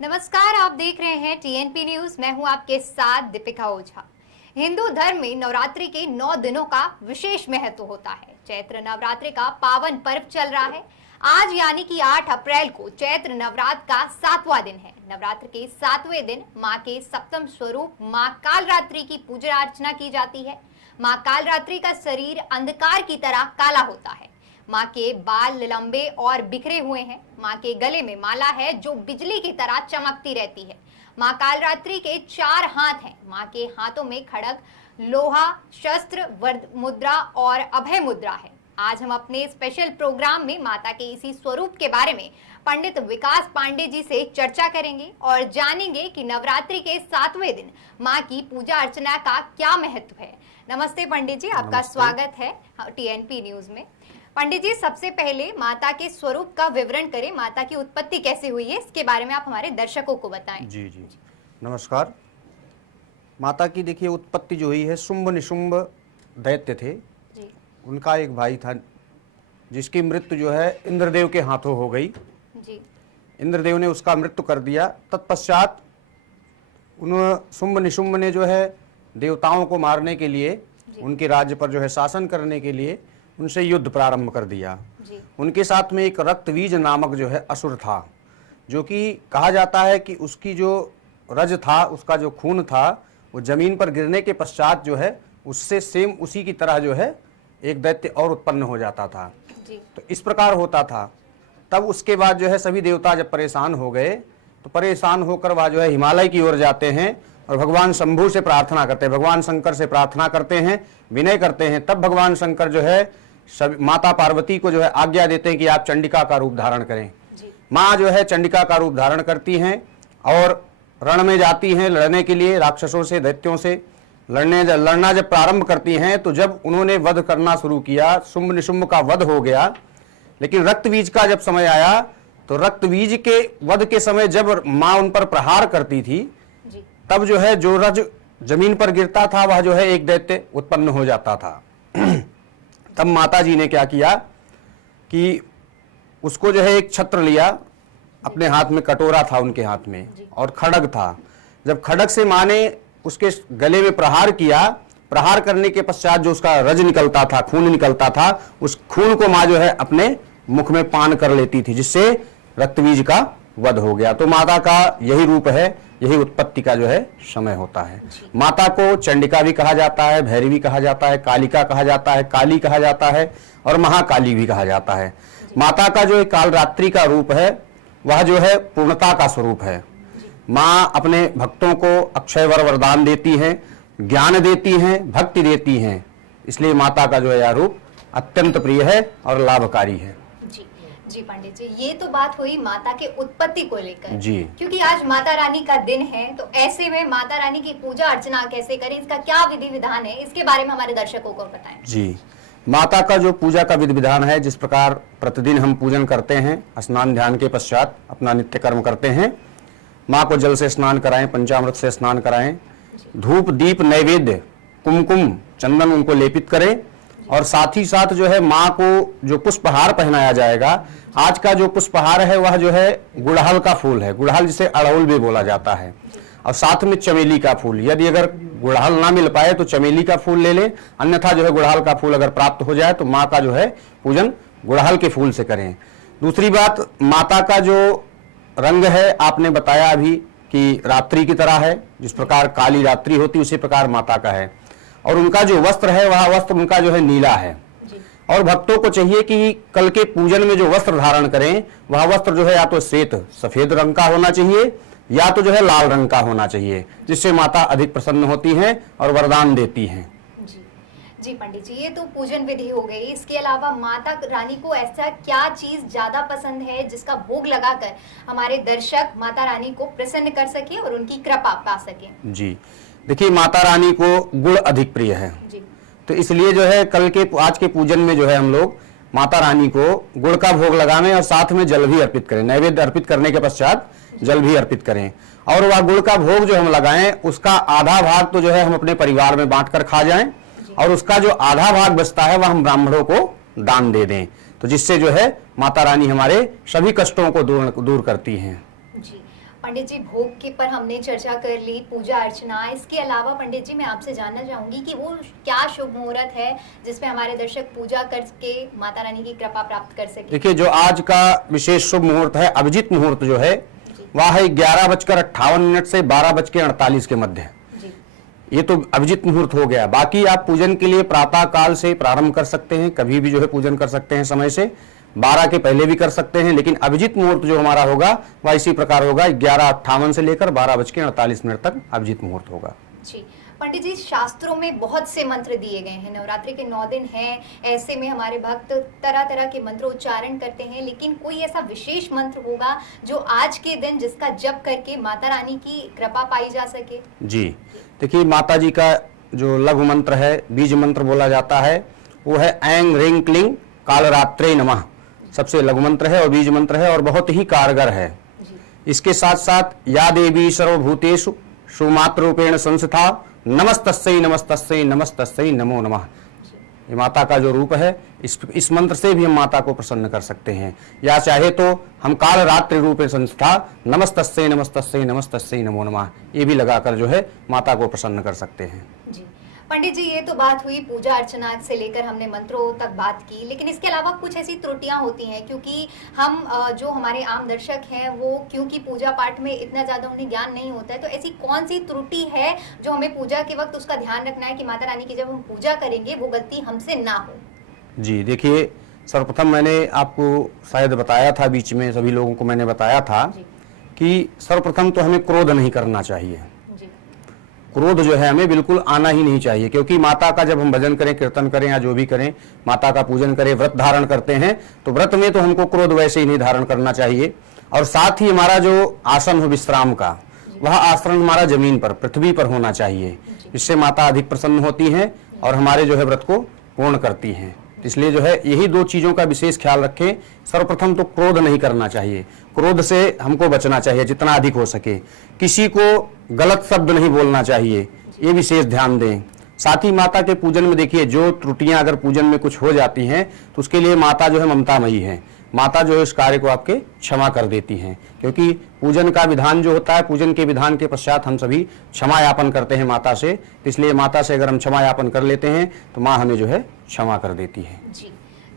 नमस्कार, आप देख रहे हैं टीएनपी न्यूज। मैं हूं आपके साथ दीपिका ओझा। हिंदू धर्म में नवरात्रि के 9 दिनों का विशेष महत्व होता है। चैत्र नवरात्रि का पावन पर्व चल रहा है। आज यानी कि 8 अप्रैल को चैत्र नवरात्र का 7वां दिन है। नवरात्र के 7वें दिन मां के सप्तम स्वरूप मां कालरात्रि की पूजा अर्चना की जाती है। मां कालरात्रि का शरीर अंधकार की तरह काला होता है। मां के बाल लंबे और बिखरे हुए हैं। मां के गले में माला है जो बिजली की तरह चमकती रहती है। मां कालरात्रि के 4 हाथ हैं। मां के हाथों में खड़ग, लोहा, शस्त्र, वरद मुद्रा और अभय मुद्रा है। आज हम अपने स्पेशल प्रोग्राम में माता के इसी स्वरूप के बारे में पंडित विकास पांडे जी से चर्चा करेंगे और जानेंगे कि नवरात्रि के 7वें दिन मां की पूजा अर्चना का क्या महत्व है। नमस्ते पंडित जी, आपका स्वागत है टीएनपी न्यूज में। पंडित जी, सबसे पहले माता के स्वरूप का विवरण करें। माता की उत्पत्ति कैसे हुई है, इसके बारे में आप हमारे दर्शकों को बताएं। जी जी नमस्कार। माता की देखिए उत्पत्ति जो हुई है, शुंभ निशुंभ दैत्य थे जी। उनका एक भाई था जिसकी मृत्यु जो है इंद्रदेव के हाथों हो गई जी। इंद्रदेव ने उसका मृत्यु कर दिया। तत्पश्चात उन शुंभ निशुंभ ने जो है देवताओं को मारने के लिए, उनके राज्य पर जो है शासन करने के लिए उनसे युद्ध प्रारंभ कर दिया जी। उनके साथ में एक रक्तवीज नामक जो है असुर था, जो कि कहा जाता है कि उसकी जो रज था, उसका जो खून था, वो जमीन पर गिरने के पश्चात जो है उससे सेम उसी की तरह जो है एक दैत्य और उत्पन्न हो जाता था जी। तो इस प्रकार होता था। तब उसके बाद जो है सभी देवता जब परेशान हो गए तो परेशान होकर वह जो है हिमालय की ओर जाते हैं और भगवान शंभु से प्रार्थना करते हैं, भगवान शंकर से प्रार्थना करते हैं, विनय करते हैं। तब भगवान शंकर जो है माता पार्वती को जो है आज्ञा देते हैं कि आप चंडिका का रूप धारण करें। माँ जो है चंडिका का रूप धारण करती हैं और रण में जाती हैं लड़ने के लिए, राक्षसों से, दैत्यों से लड़ना जब प्रारंभ करती हैं तो जब उन्होंने वध करना शुरू किया, शुंभ निशुंभ का वध हो गया। लेकिन रक्तबीज का जब समय आया तो रक्तबीज के वध के समय जब माँ उन पर प्रहार करती थी तब जो है जो रज जमीन पर गिरता था वह जो है एक दैत्य उत्पन्न हो जाता था। तब माता जी ने क्या किया कि उसको जो है एक छत्र लिया, अपने हाथ में कटोरा था उनके हाथ में और खड़ग था। जब खड़ग से माँ ने उसके गले में प्रहार किया, प्रहार करने के पश्चात जो उसका रज निकलता था, खून निकलता था, उस खून को माँ जो है अपने मुख में पान कर लेती थी, जिससे रक्तबीज का वध हो गया। तो माता का यही रूप है, यही उत्पत्ति का जो है समय होता है। माता को चंडिका भी कहा जाता है, भैरवी कहा जाता है, कालिका कहा जाता है, काली कहा जाता है और महाकाली भी कहा जाता है। माता का जो कालरात्रि का रूप है वह जो है पूर्णता का स्वरूप है। माँ अपने भक्तों को अक्षय वरदान देती हैं, ज्ञान देती हैं, भक्ति देती हैं, इसलिए माता का जो है यह रूप अत्यंत प्रिय है और लाभकारी है। जी पंडित जी, ये तो बात हुई माता के उत्पत्ति को लेकर जी। क्योंकि आज माता रानी का दिन है, तो ऐसे में माता रानी की पूजा अर्चना कैसे करें, इसका क्या विधि विधान है, इसके बारे में हमारे दर्शकों को बताएं। जी, माता का जो पूजा का विधि विधान है, जिस प्रकार प्रतिदिन हम पूजन करते हैं, स्नान ध्यान के पश्चात अपना नित्य कर्म करते हैं, माँ को जल से स्नान कराएं, पंचामृत से स्नान कराएं, धूप दीप नैवेद्य कुमकुम चंदन उनको लेपित करें और साथ ही साथ जो है माँ को जो पुष्पहार पहनाया जाएगा। आज का जो पुष्पहार है वह जो है गुड़हल का फूल है, गुड़हल जिसे अड़हुल भी बोला जाता है, और साथ में चमेली का फूल। यदि अगर गुड़हल ना मिल पाए तो चमेली का फूल ले लें, अन्यथा जो है गुड़हल का फूल अगर प्राप्त हो जाए तो माँ का जो है पूजन गुड़हल के फूल से करें। दूसरी बात, माता का जो रंग है आपने बताया अभी कि रात्रि की तरह है, जिस प्रकार काली रात्रि होती उसी प्रकार माता का है, और उनका जो वस्त्र है वह वस्त्र उनका जो है नीला है। और भक्तों को चाहिए कि कल के पूजन में जो वस्त्र धारण करें वह वस्त्र जो है या तो श्वेत सफेद रंग का होना चाहिए या तो जो है लाल रंग का होना चाहिए, जिससे माता अधिक प्रसन्न होती हैं और वरदान देती हैं। जी पंडित जी, ये तो पूजन विधि हो गई। इसके अलावा माता रानी को ऐसा क्या चीज ज्यादा पसंद है जिसका भोग लगाकर हमारे दर्शक माता रानी को प्रसन्न कर सके और उनकी कृपा पा सके। जी देखिए, माता रानी को गुड़ अधिक प्रिय है जी। तो इसलिए जो है आज के पूजन में जो है हम लोग माता रानी को गुड़ का भोग लगाएं और साथ में जल भी अर्पित करें। नैवेद्य अर्पित करने के पश्चात जल भी अर्पित करें और वह गुड़ का भोग जो हम लगाएं उसका आधा भाग तो जो है हम अपने परिवार में बांटकर खा जाएं और उसका जो आधा भाग बचता है वह हम ब्राह्मणों को दान दे दें, तो जिससे जो है माता रानी हमारे सभी कष्टों को दूर करती हैं। जी पंडित जी, भोग के पर हमने चर्चा कर ली, पूजा अर्चना। इसके अलावा पंडित जी मैं आपसे जानना चाहूंगी कि वो क्या शुभ मुहूर्त है जिसमें हमारे दर्शक पूजा करके माता रानी की कृपा प्राप्त कर सके। देखिए, जो आज का विशेष शुभ मुहूर्त है, अभिजीत मुहूर्त जो है वह है 11:58 से 12:48 के मध्य। जी। ये तो अभिजीत मुहूर्त हो गया। बाकी आप पूजन के लिए प्रातः काल से प्रारंभ कर सकते हैं, कभी भी जो है पूजन कर सकते हैं समय से, 12 के पहले भी कर सकते हैं, लेकिन अभिजीत मुहूर्त जो हमारा होगा वह इसी प्रकार होगा, 11:58 से लेकर 12:48 तक अभिजीत मुहूर्त होगा। जी पंडित जी, शास्त्रों में बहुत से मंत्र दिए गए हैं। नवरात्रि के 9 दिन हैं, ऐसे में हमारे भक्त तरह तरह के मंत्र उच्चारण करते हैं, लेकिन कोई ऐसा विशेष मंत्र होगा जो आज के दिन जिसका जप करके माता रानी की कृपा पाई जा सके। जी देखिए, माता जी का जो लघु मंत्र है, बीज मंत्र बोला जाता है, वो है ऐं ह्रीं क्लीं कालरात्रे नमः। सबसे लघु मंत्र है और बीज मंत्र है और बहुत ही कारगर है। इसके साथ साथ या देवी सर्वभूतेषु सुमात्र रूपेण संस्था नमस्तस्यै नमस्तस्यै नमस्तस्यै नमो नमः। ये माता का जो रूप है, इस मंत्र से भी हम माता को प्रसन्न कर सकते हैं, या चाहे तो हम काल रात्रि रूपे संस्था नमस्तस्यै नमस्तस्यै नमस्तस्यै नमो नमः ये भी लगाकर जो है माता को प्रसन्न कर सकते हैं। जी पंडित जी, ये तो बात हुई पूजा अर्चना से लेकर हमने मंत्रों तक बात की, लेकिन इसके अलावा कुछ ऐसी त्रुटियां होती हैं, क्योंकि हम जो हमारे आम दर्शक हैं वो क्योंकि पूजा पाठ में इतना ज़्यादा उन्हें ज्ञान नहीं होता है, तो ऐसी कौन सी त्रुटि है जो हमें पूजा के वक्त उसका ध्यान रखना है कि माता रानी की जब हम पूजा करेंगे वो गलती हमसे ना हो। जी देखिए, सर्वप्रथम मैंने आपको शायद बताया था, बीच में सभी लोगों को मैंने बताया था कि सर्वप्रथम तो हमें क्रोध नहीं करना चाहिए। क्रोध जो है हमें बिल्कुल आना ही नहीं चाहिए, क्योंकि माता का जब हम भजन करें, कीर्तन करें या जो भी करें, माता का पूजन करें, व्रत धारण करते हैं, तो व्रत में तो हमको क्रोध वैसे ही नहीं धारण करना चाहिए। और साथ ही हमारा जो आसन हो विश्राम का, वह आसन हमारा जमीन पर, पृथ्वी पर होना चाहिए। इससे माता अधिक प्रसन्न होती हैं और हमारे जो है व्रत को पूर्ण करती हैं। इसलिए जो है यही 2 चीजों का विशेष ख्याल रखें। सर्वप्रथम तो क्रोध नहीं करना चाहिए, क्रोध से हमको बचना चाहिए जितना अधिक हो सके। किसी को गलत शब्द नहीं बोलना चाहिए, ये विशेष ध्यान दें। साथ ही माता के पूजन में देखिए, जो त्रुटियां अगर पूजन में कुछ हो जाती हैं तो उसके लिए माता जो है ममतामयी है। माता जो है इस कार्य को आपके क्षमा कर देती हैं, क्योंकि पूजन का विधान जो होता है, पूजन के विधान के पश्चात हम सभी क्षमा यापन करते हैं माता से। इसलिए माता से अगर हम क्षमा यापन कर लेते हैं तो माँ हमें जो है क्षमा कर देती है। जी,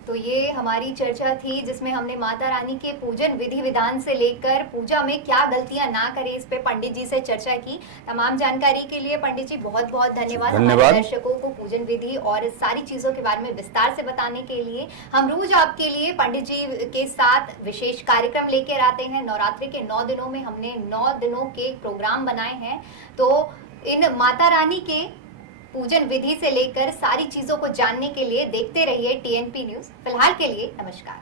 तो ये हमारी चर्चा थी जिसमें हमने माता रानी के पूजन विधि विधान से लेकर पूजा में क्या गलतियां ना करें, इस पे पंडित जी से चर्चा की। तमाम जानकारी के लिए पंडित जी बहुत बहुत धन्यवाद। हमारे दर्शकों को पूजन विधि और इस सारी चीजों के बारे में विस्तार से बताने के लिए। हम रोज आपके लिए पंडित जी के साथ विशेष कार्यक्रम लेकर आते हैं। नवरात्रि के 9 दिनों में हमने 9 दिनों के प्रोग्राम बनाए हैं, तो इन माता रानी के पूजन विधि से लेकर सारी चीजों को जानने के लिए देखते रहिए TNP न्यूज। फिलहाल के लिए नमस्कार।